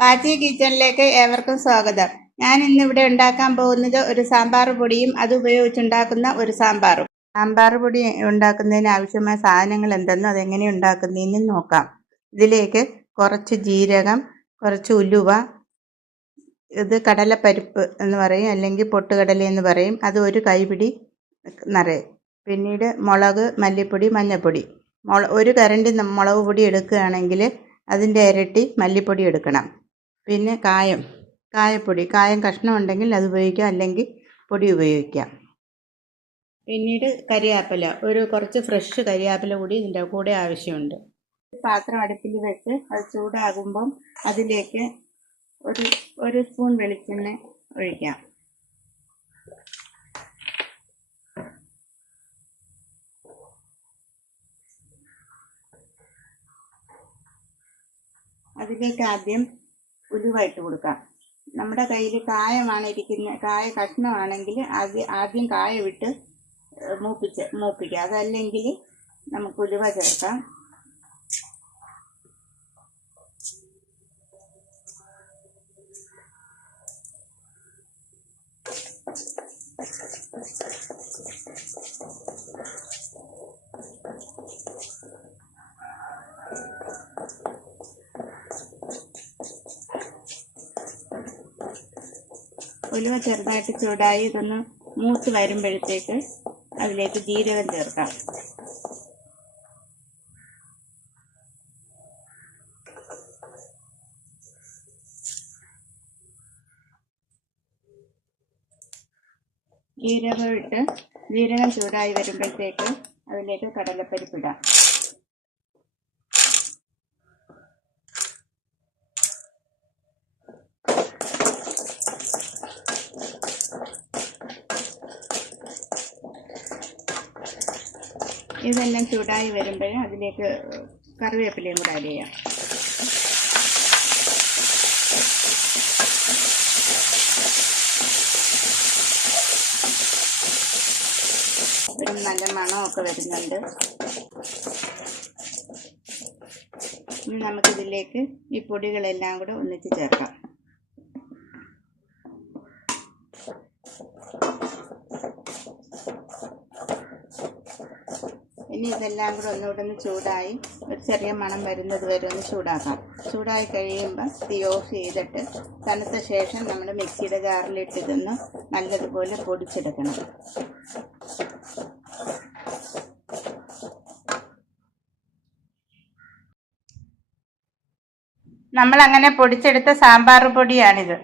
പാച്ചി കിച്ചണിലേക്ക് ഏവർക്കും സ്വാഗതം. ഞാൻ ഇന്നിവിടെ ഉണ്ടാക്കാൻ പോകുന്നത് ഒരു സാമ്പാർ പൊടിയും അത് ഉപയോഗിച്ചുണ്ടാക്കുന്ന ഒരു സാമ്പാറും. സാമ്പാർ പൊടി ഉണ്ടാക്കുന്നതിന് ആവശ്യമായ സാധനങ്ങൾ എന്തെന്നും അതെങ്ങനെ ഉണ്ടാക്കുന്നതെന്നും നോക്കാം. ഇതിലേക്ക് കുറച്ച് ജീരകം, കുറച്ച് ഉലുവ, ഇത് കടലപ്പരിപ്പ് എന്ന് പറയും, അല്ലെങ്കിൽ പൊട്ടുകടല എന്ന് പറയും, അത് ഒരു കൈപിടി നിറയെ. പിന്നീട് മുളക്, മല്ലിപ്പൊടി, മഞ്ഞൾപ്പൊടി. ഒരു കരണ്ടി മുളക് പൊടി എടുക്കുകയാണെങ്കിൽ അതിൻ്റെ ഇരട്ടി മല്ലിപ്പൊടി എടുക്കണം. പിന്നെ കായപ്പൊടി, കായം കഷ്ണം ഉണ്ടെങ്കിൽ അത് ഉപയോഗിക്കാം, അല്ലെങ്കിൽ പൊടി ഉപയോഗിക്കാം. പിന്നീട് കരിയാപ്പില, കുറച്ച് ഫ്രഷ് കരിയാപ്പില കൂടി ഇതിൻ്റെ കൂടെ ആവശ്യമുണ്ട്. പാത്രം അടുപ്പിൽ വെച്ച് അത് ചൂടാകുമ്പം അതിലേക്ക് ഒരു സ്പൂൺ വെളിച്ചെണ്ണ ഒഴിക്കാം. അതിലേക്ക് ആദ്യം ഉലുവ ഇട്ട് കൊടുക്കാം. നമ്മുടെ കയ്യിൽ കായ കഷ്ണമാണെങ്കിൽ ആദ്യം കായ വിട്ട് മൂപ്പിക്കുക. അതല്ലെങ്കിൽ നമുക്ക് ഉലുവ ചേർക്കാം. ഉലുവ ചെറുതായിട്ട് ചൂടായി ഇതൊന്ന് മൂത്ത് വരുമ്പോഴത്തേക്ക് അതിലേക്ക് ജീരകം ചേർക്കാം. ജീരകം ചൂടായി വരുമ്പോഴത്തേക്ക് അതിലേക്ക് കടലപ്പരിപ്പിടാം. ഇതെല്ലാം ചൂടായി വരുമ്പോൾ അതിലേക്ക് കറിവേപ്പിലയും കൂടെ ആഡ് ചെയ്യാം. നല്ല മണമൊക്കെ വരുന്നുണ്ട്. ഇനി നമുക്കിതിലേക്ക് ഈ പൊടികളെല്ലാം കൂടെ ഒന്നിച്ച് ചേർക്കാം. ഇനി ഇതെല്ലാം കൂടെ ഒന്നുകൂടെ ചൂടായി ഒരു ചെറിയ മണം വരുന്നത് വരെ ഒന്ന് ചൂടാക്കാം. ചൂടായി കഴിയുമ്പോൾ തീ ഓഫ് ചെയ്തിട്ട് തണുത്ത ശേഷം നമ്മൾ മിക്സിയുടെ ജാറിലിട്ട് ഇതൊന്ന് നല്ലതുപോലെ പൊടിച്ചെടുക്കണം. നമ്മൾ അങ്ങനെ പൊടിച്ചെടുത്ത സാമ്പാർ പൊടിയാണിത്.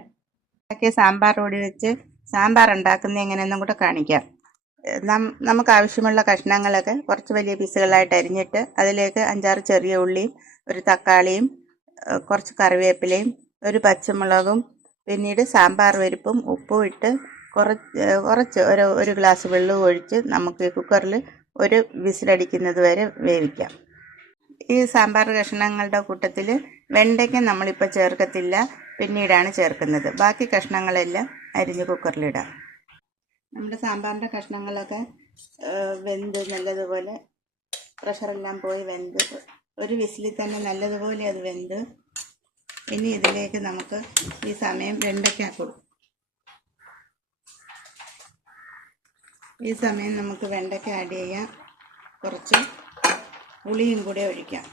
സാമ്പാർ പൊടി വെച്ച് സാമ്പാർ ഉണ്ടാക്കുന്നത് എങ്ങനെയെന്നും കൂടെ കാണിക്കാം. നമുക്ക് ആവശ്യമുള്ള കഷ്ണങ്ങളൊക്കെ കുറച്ച് വലിയ പീസുകളായിട്ട് അരിഞ്ഞിട്ട് അതിലേക്ക് 5-6 ചെറിയ ഉള്ളിയും, ഒരു തക്കാളിയും, കുറച്ച് കറിവേപ്പിലയും, ഒരു പച്ചമുളകും, പിന്നീട് സാമ്പാർ പരിപ്പും ഉപ്പും ഇട്ട് കുറച്ച് ഒരു ഗ്ലാസ് വെള്ളവും ഒഴിച്ച് നമുക്ക് കുക്കറിൽ ഒരു വിസിലടിക്കുന്നത് വരെ വേവിക്കാം. ഈ സാമ്പാർ കഷ്ണങ്ങളുടെ കൂട്ടത്തിൽ വെണ്ടയ്ക്ക നമ്മളിപ്പോൾ ചേർക്കത്തില്ല, പിന്നീടാണ് ചേർക്കുന്നത്. ബാക്കി കഷ്ണങ്ങളെല്ലാം അരിഞ്ഞ് കുക്കറിലിടാം. നമ്മുടെ സാമ്പാറിൻ്റെ കഷ്ണങ്ങളൊക്കെ വെന്ത് നല്ലതുപോലെ പ്രഷറെല്ലാം പോയി വെന്ത് ഒരു വിസിലിൽ തന്നെ നല്ലതുപോലെ അത് വെന്ത്. ഇനി ഇതിലേക്ക് നമുക്ക് ഈ സമയം വെണ്ടയ്ക്ക കൊടുക്കും. ഈ സമയം നമുക്ക് വെണ്ടയ്ക്ക ആഡ് ചെയ്യാം. കുറച്ച് പുളിയും കൂടെ ഒഴിക്കാം.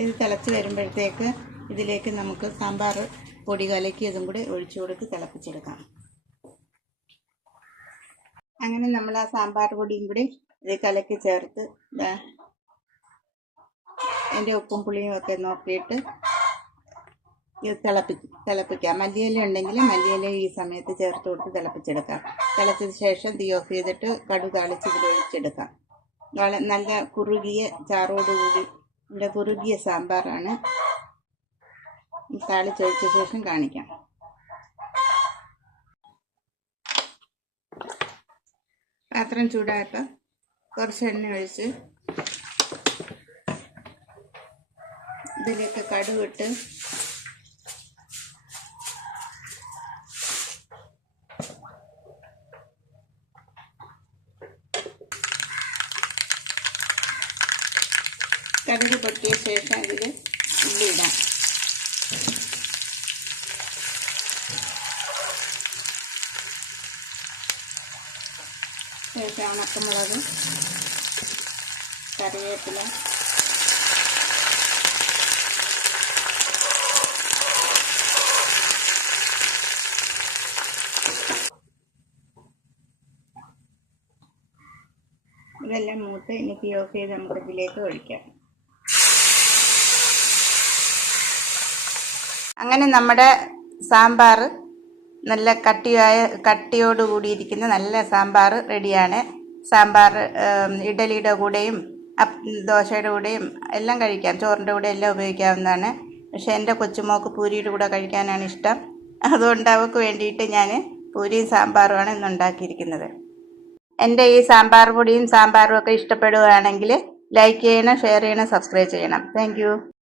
ഇത് തിളച്ച് വരുമ്പോഴത്തേക്ക് ഇതിലേക്ക് നമുക്ക് സാമ്പാർ പൊടി കലക്കി ഇതും കൂടി ഒഴിച്ചു കൊടുത്ത് തിളപ്പിച്ചെടുക്കാം. അങ്ങനെ നമ്മൾ ആ സാമ്പാർ പൊടിയും കൂടി ഇത് കലക്കി ചേർത്ത് അതിൻ്റെ ഉപ്പും പുളിയും ഒക്കെ നോക്കിയിട്ട് ഇത് തിളപ്പിക്കാം. മല്ലിയില ഉണ്ടെങ്കിൽ മല്ലിയില ഈ സമയത്ത് ചേർത്ത് കൊടുത്ത് തിളപ്പിച്ചെടുക്കാം. തിളച്ചതിന് ശേഷം തീ ഓഫ് ചെയ്തിട്ട് കടുക് താളിച്ച് ഇതിൽ ഒഴിച്ചെടുക്കാം. നല്ല കുറുകിയ ചാറോടുകൂടി ഇവിടെ കുറുകിയ സാമ്പാറാണ്. താളിച്ചൊഴിച്ച ശേഷം കാണിക്കാം. പാത്രം ചൂടായപ്പോൾ കുറച്ച് എണ്ണ ഒഴിച്ച് ഇതിലേക്ക് കടുകിട്ട് കടുക് പൊട്ടിയ ശേഷം ഇതിൽ ഉള്ളി ഇടാം. ശേഷം ഉണക്കമുളക്, കറിവേപ്പില, ഇതെല്ലാം മൂത്ത് ഇനി തീ ഓഫ് ചെയ്ത് നമുക്ക് ഇതിലേക്ക് ഒഴിക്കാം. അങ്ങനെ നമ്മുടെ സാമ്പാർ നല്ല കട്ടിയോട് കൂടിയിരിക്കുന്ന നല്ല സാമ്പാർ റെഡിയാണ്. സാമ്പാർ ഇഡലിയുടെ കൂടെയും ദോശയുടെ കൂടെയും എല്ലാം കഴിക്കാം, ചോറിൻ്റെ കൂടെ എല്ലാം ഉപയോഗിക്കാവുന്നതാണ്. പക്ഷേ എൻ്റെ കൊച്ചുമോൾക്ക് പൂരിയുടെ കൂടെ കഴിക്കാനാണ് ഇഷ്ടം. അതുകൊണ്ട് അവൾക്ക് വേണ്ടിയിട്ട് ഞാൻ പൂരിയും സാമ്പാറുമാണ് ഇന്ന് ഉണ്ടാക്കിയിരിക്കുന്നത്. എൻ്റെ ഈ സാമ്പാർ പൊടിയും സാമ്പാറും ഒക്കെ ഇഷ്ടപ്പെടുകയാണെങ്കിൽ ലൈക്ക് ചെയ്യണം, ഷെയർ ചെയ്യണം, സബ്സ്ക്രൈബ് ചെയ്യണം. താങ്ക്